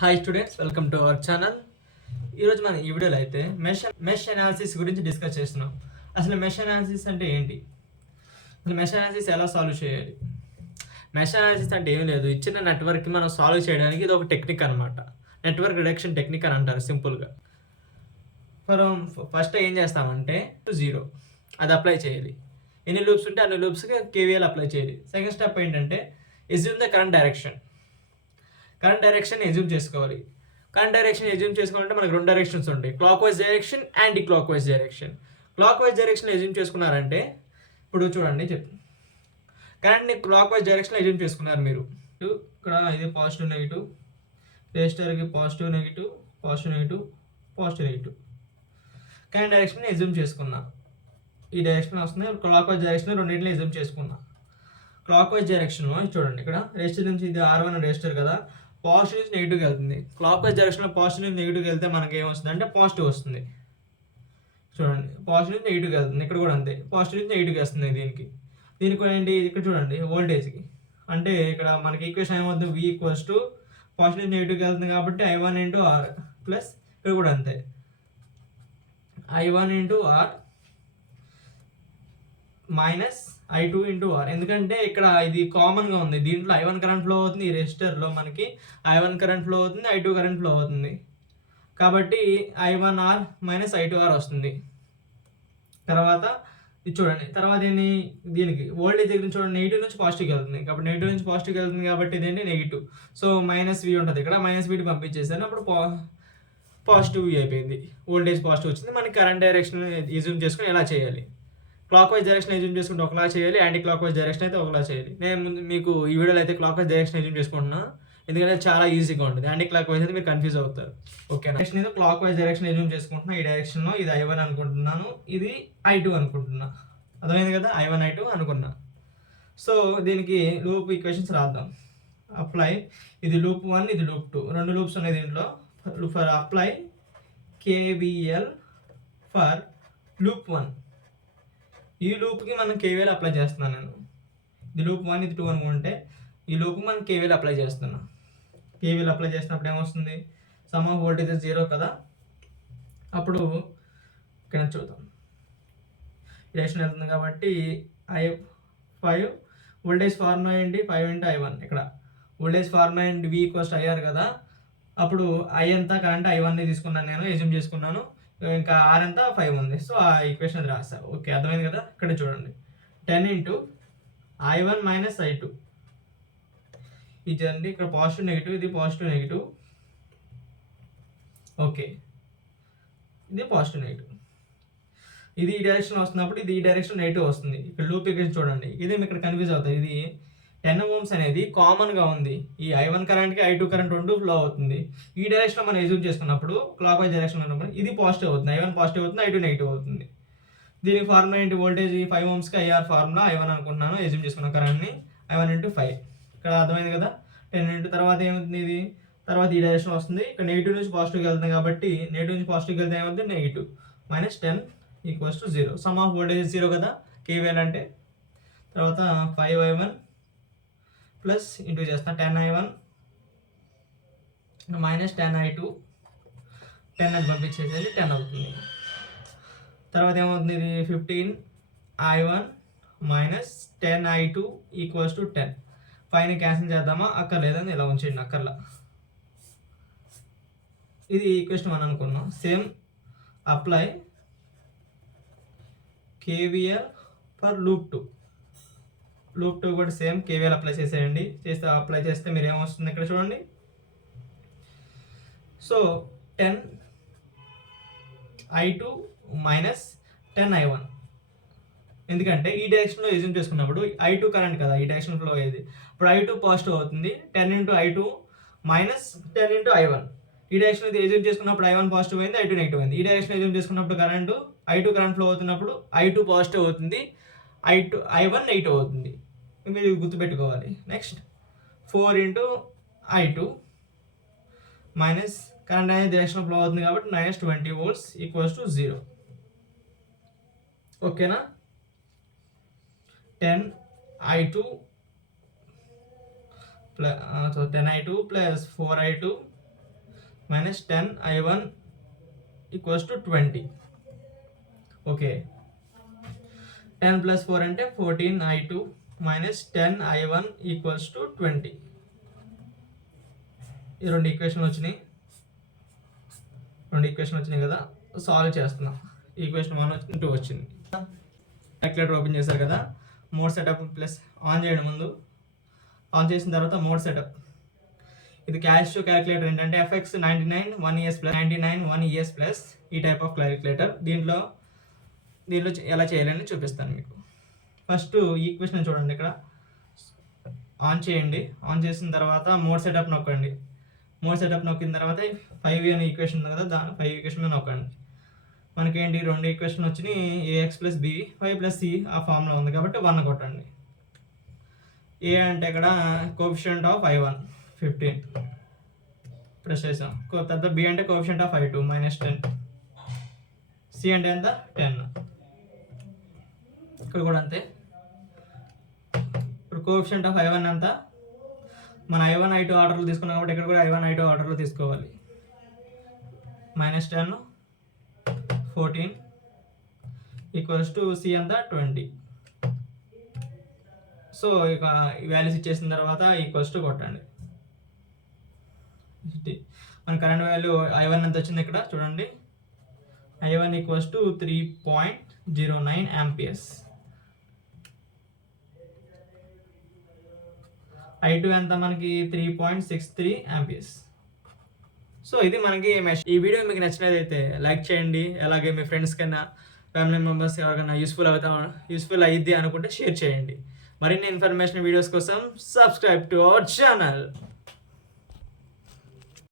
Hi students, welcome to our channel. ఈరోజు మనం ఈ వీడియోలో అయితే మెష్ అనాలిసిస్ గురించి డిస్కస్ చేస్తున్నాం. అసలు మెష్ అనాలిసిస్ అంటే ఏంటి? అసలు మెష్ అనాలిసిస్ ఎలా సాల్వ్ చేయాలి? మెష్ అనాలిసిస్ అంటే ఏం లేదు, ఇచ్చిన నెట్వర్క్కి మనం సాల్వ్ చేయడానికి ఇది ఒక టెక్నిక్ అనమాట. నెట్వర్క్ రిడక్షన్ టెక్నిక్ అని అంటారు సింపుల్గా. ఫస్ట్ ఏం చేస్తామంటే 0 అది అప్లై చేయాలి. ఎన్ని లూప్స్ ఉంటే అన్ని లూప్స్కి కేవీఎల్ అప్లై చేయాలి. సెకండ్ స్టెప్ ఏంటంటే assume the current direction assume చేసుకోవాలి. కరెంట్ డైరెక్షన్ ఎజ్యూమ్ చేసుకోవాలంటే మనకు రెండు డైరెక్షన్స్ ఉంటాయి, clock wise direction, anti clock wise direction. Clock wise direction assume చేసుకున్నారంటే ఇప్పుడు చూడండి కరెంట్ని క్లాక్ వైజ్ డైరెక్షన్ ఎజ్యూమ్ చేసుకున్నారు మీరు. ఇక్కడ ఇది పాజిటివ్ నెగిటివ్, రెసిస్టర్కి positive negative, positive negative, positive negative. Current direction assume చేసుకున్నా, ఈ డైరెక్షన్ వస్తుంది. క్లాక్ వైజ్ డైరెక్షన్ రెండింటిని ఎజ్యూమ్ చేసుకున్నా. క్లాక్ వైజ్ డైరెక్షన్లో చూడండి, ఇక్కడ రెసిస్టర్ నుంచి ఇది R1 రెసిస్టర్ కదా, పాజిటివ్ నుంచి నెగిటివ్కి వెళ్తుంది. క్లాక్ వైజ్ డైరెక్షన్లో పాజిటివ్ నుంచి నెగిటివ్కి వెళ్తే మనకి ఏమొస్తుంది అంటే పాజిటివ్ వస్తుంది. చూడండి, పాజిటివ్ నుంచి నెగిటివ్కి వెళ్తుంది. ఇక్కడ కూడా అంతే, పాజిటివ్ నుంచి నెగిటివ్కి వస్తుంది. దీనికి ఏంటి, ఇక్కడ చూడండి వోల్టేజ్కి, అంటే ఇక్కడ మనకి ఈక్వేషన్ ఏమవుతుంది, V = పాజిటివ్ నుంచి నెగిటివ్కి వెళ్తుంది కాబట్టి I1 × R ప్లస్ ఇక్కడ కూడా అంతే, I1 × R minus I2 × R. ఎందుకంటే ఇక్కడ ఇది కామన్గా ఉంది, దీంట్లో I1 కరెంట్ ఫ్లో అవుతుంది, ఈ రెసిస్టర్లో మనకి I1 కరెంట్ ఫ్లో అవుతుంది, I2 కరెంట్ ఫ్లో అవుతుంది. కాబట్టి I1R మైనస్ I2R వస్తుంది. తర్వాత ఇది చూడండి, తర్వాత దీనికి వోల్టేజ్ దగ్గర చూడండి, నెగిటివ్ నుంచి పాజిటివ్కి వెళ్తుంది కాబట్టి నెగిటివ్ నుంచి పాజిటివ్కి వెళ్తుంది కాబట్టి ఇదేంటి నెగిటివ్. సో -V ఉంటుంది, ఇక్కడ -V పంపించేసాను, అప్పుడు పాజిటివ్ V అయిపోయింది, వోల్టేజ్ పాజిటివ్ వచ్చింది. మనకి కరెంట్ డైరెక్షన్ ఎజ్యూమ్ చేసుకుని ఎలా చేయాలి, క్లాక్ వైజ్ డైరెక్షన్ ఎజ్యూమ్ చేసుకుంటే ఒకలా చేయాలి, యాంటీ క్లాక్ వైజ్ డైరెక్షన్ అయితే ఒకలా చేయాలి. నేను మీకు ఈ వీడియోలో అయితే క్లాక్ వైజ్ డైరెక్షన్ ఎజ్యూమ్ చేసుకుంటున్నా, ఎందుకంటే చాలా ఈజీగా ఉంటుంది. యాంటీ క్లాక్ వైజ్ అయితే మీరు కన్ఫ్యూజ్ అవుతారు. ఓకేనా, నెక్స్ట్ నేను క్లాక్ వైజ్ డైరెక్షన్ ఎజ్యూమ్ చేసుకుంటున్నా. ఈ డైరెక్షన్లో ఇది I1 అనుకుంటున్నాను, ఇది I2 అనుకుంటున్నా. అర్థమైంది కదా, I1 I2 అనుకున్నా. సో దీనికి లూప్ ఈక్వేషన్స్ రాద్దాం. అప్లై, ఇది లూప్ 1, ఇది లూప్ 2, రెండు లూప్స్ ఉన్నాయి దీంట్లో. For apply KVL for loop 1. ఈ లూప్కి మనం కేవీఎల్ అప్లై చేస్తున్నాను నేను. ఇది లూప్ 1, ఇది 2 అనుకుంటే ఈ లూప్కి మనం కేవీఎల్ అప్లై చేస్తున్నా. కేవీఎల్ అప్లై చేసినప్పుడు ఏమొస్తుంది, సమ్ ఆఫ్ వోల్టేజ్ 0 కదా, అప్పుడు ఇక్కడ చూద్దాం, డైరెక్షన్ వెళ్తుంది కాబట్టి I5 వోల్టేజ్ ఫార్ములా ఏంటి, 5 × I1. ఇక్కడ వోల్టేజ్ ఫార్ములా ఏంటి, V = IR కదా, అప్పుడు I అంతా కరెంట్ I1ని తీసుకున్నాను, నేను ఎజ్యూమ్ చేసుకున్నాను, ఇంకా R అంతా 5 ఉంది. సో ఆ ఈక్వేషన్ రాస్తా. ఓకే, అర్థమైంది కదా. ఇక్కడ చూడండి, 10 × I1 మైనస్ I2. ఇది అండి, ఇక్కడ పాజిటివ్ నెగిటివ్, ఇది పాజిటివ్ నెగిటివ్. ఓకే, ఇది పాజిటివ్ నెగిటివ్, ఇది ఈ డైరెక్షన్ వస్తున్నప్పుడు ఇది ఈ డైరెక్షన్ నెగిటివ్ వస్తుంది. ఇక్కడ లూప్ ఈక్వేషన్ చూడండి, ఇది మీకు ఇక్కడ కన్ఫ్యూజ్ అవుతుంది. ఇది 10 ohms అనేది కామన్గా ఉంది, ఈ I1 కరెంట్కి I2 కరెంట్ రెండు ఫ్లో అవుతుంది. ఈ డైరెక్షన్లో మనం ఎజ్యూమ్ చేసుకున్నప్పుడు క్లాక్ వైజ్ డైరెక్షన్ ఉన్నప్పుడు ఇది పాజిటివ్ అవుతుంది, I1 పాజిటివ్ అవుతుంది, I2 నెగిటివ్ అవుతుంది. దీనికి ఫార్ములా ఏంటి, వోల్టేజ్ 5 ohmsకి IR ఫార్ములా, I1 అనుకుంటున్నాను, ఎజ్యూమ్ చేసుకున్న కరెంట్ని I1 × 5. ఇక్కడ అర్థమైంది కదా. 10 తర్వాత ఏమవుతుంది, ఇది తర్వాత ఈ డైరెక్షన్ వస్తుంది, ఇక్కడ నెగిటివ్ నుంచి పాజిటివ్కి వెళ్తుంది కాబట్టి నెగిటివ్ నుంచి పాజిటివ్కి వెళ్తే ఏమవుతుంది, నెగిటివ్ -10 = 0. సమ్ ఆఫ్ వోల్టేజ్ 0 కదా, కేవీఎల్ అంటే. తర్వాత 5I1 ప్లస్ ఇంటూ చేస్తా, 10I1 -10I2, 10 అని పంపించేసేది 10 అవుతుంది. తర్వాత ఏమవుతుంది, ఇది 15I1 -10I2 = 10. పైన క్యాన్సిల్ చేద్దామా, అక్కర్లేదని ఇలా ఉంచండి, అక్కర్లా. ఇది ఈక్వేషన్ 1 అనుకున్నాం. Same apply KVL for loop 2. Loop 2 కూడా సేమ్ కేవీఎల్ అప్లై చేసేయండి. అప్లై చేస్తే మీరు ఏమొస్తుంది ఇక్కడ చూడండి. సో 10I2 -10I1, ఎందుకంటే ఈ డైరెక్షన్లో ఎజ్యూమ్ చేసుకున్నప్పుడు I2 కరెంట్ కదా, ఈ డైరెక్షన్ ఫ్లో అయ్యేది, ఇప్పుడు I2 పాజిటివ్ అవుతుంది. 10 × I2 -10 × I1. ఈ డైరెక్షన్ అయితే ఎజ్యూమ్ చేసుకున్నప్పుడు I1 పాజిటివ్ అయింది, I2 నెగిటివ్ అయింది. ఈ డైరెక్షన్ ఎజ్యూమ్ చేసుకున్నప్పుడు I2 కరెంట్ ఫ్లో అవుతున్నప్పుడు I2 పాజిటివ్ అవుతుంది, I1 నెగిటివ్ అవుతుంది. మీరు గుర్తుపెట్టుకోవాలి. నెక్స్ట్ 4 × I2 మైనస్ కరెంట్ అనేది డైరెక్షన్ ఫ్లో అవుతుంది కాబట్టి -20 volts = 0. ఓకేనా, 10I2 plus 4I2 minus 10 I1 equals to 20. Okay, 10 plus 4 అంటే 14 I2 minus 10 I1 equals to 20. ఈ రెండు ఈక్వేషన్లు వచ్చినాయి కదా, సాల్వ్ చేస్తున్నాం. ఈక్వేషన్ 1 వచ్చింది, 2 వచ్చింది. క్యాలిక్యులేటర్ ఓపెన్ చేశారు కదా, మోడ్ సెటప్ ప్లస్ ఆన్ చేయడం ముందు, ఆన్ చేసిన తర్వాత మోడ్ సెటప్. ఇది క్యాష్ క్యాలిక్యులేటర్ ఏంటంటే FX 99 1ES plus 99 1ES plus ఈ టైప్ ఆఫ్ క్యాలిక్యులేటర్. దీంట్లో ఎలా చేయాలని చూపిస్తాను మీకు. ఫస్ట్ ఈక్వేషన్ చూడండి, ఇక్కడ ఆన్ చేయండి. ఆన్ చేసిన తర్వాత మోడ్ సెటప్ నొక్కండి. మోడ్ సెటప్ నొక్కిన తర్వాత 5 అనే ఈక్వేషన్ ఉంది కదా, 5 ఈక్వేషన్ మీద నొక్కండి. మనకేంటి, 2 ఈక్వేషన్ వచ్చినాయి. AX plus B 5 plus C ఆ ఫామ్లో ఉంది కాబట్టి 1 కొట్టండి. ఏ అంటే ఇక్కడ కోఎఫిషియంట్ ఆఫ్ I1 15 ప్రెస్ చేసాం. తర్వాత B అంటే కోఎఫిషియంట్ ఆఫ్ I2 -10. C అంటే ఎంత, 10. ఇక్కడ కూడా అంతే. ఇప్పుడు కోఎఫిషియంట్ ఆఫ్ I1 ఎంత, మన I1 I2 ఆర్డర్లో తీసుకున్నాం కాబట్టి ఇక్కడ కూడా I1 I2 ఆర్డర్లో తీసుకోవాలి. -10 14 ఈక్వల్స్ టు C ఎంత, 20. సో ఇక వాల్యూస్ ఇచ్చేసిన తర్వాత ఈక్వల్స్ టు కొట్టండి. మన కరెంట్ వాల్యూ I1 ఎంత వచ్చింది ఇక్కడ చూడండి, I1 equals to 3.09 amperes. I2 ఎంత మనకి 3.63 amperes. సో ఇది మనకి మెష్. ఈ వీడియో మీకు నచ్చినట్లయితే లైక్ చేయండి, అలాగే మీ ఫ్రెండ్స్ కన్నా ఫ్యామిలీ మెంబర్స్ ఎవరికైనా యూస్ఫుల్ అయ్యిద్ది అనుకుంటే షేర్ చేయండి. మరిన్ని ఇన్ఫర్మేషన్ వీడియోస్ కోసం సబ్స్క్రైబ్ టు అవర్ ఛానల్.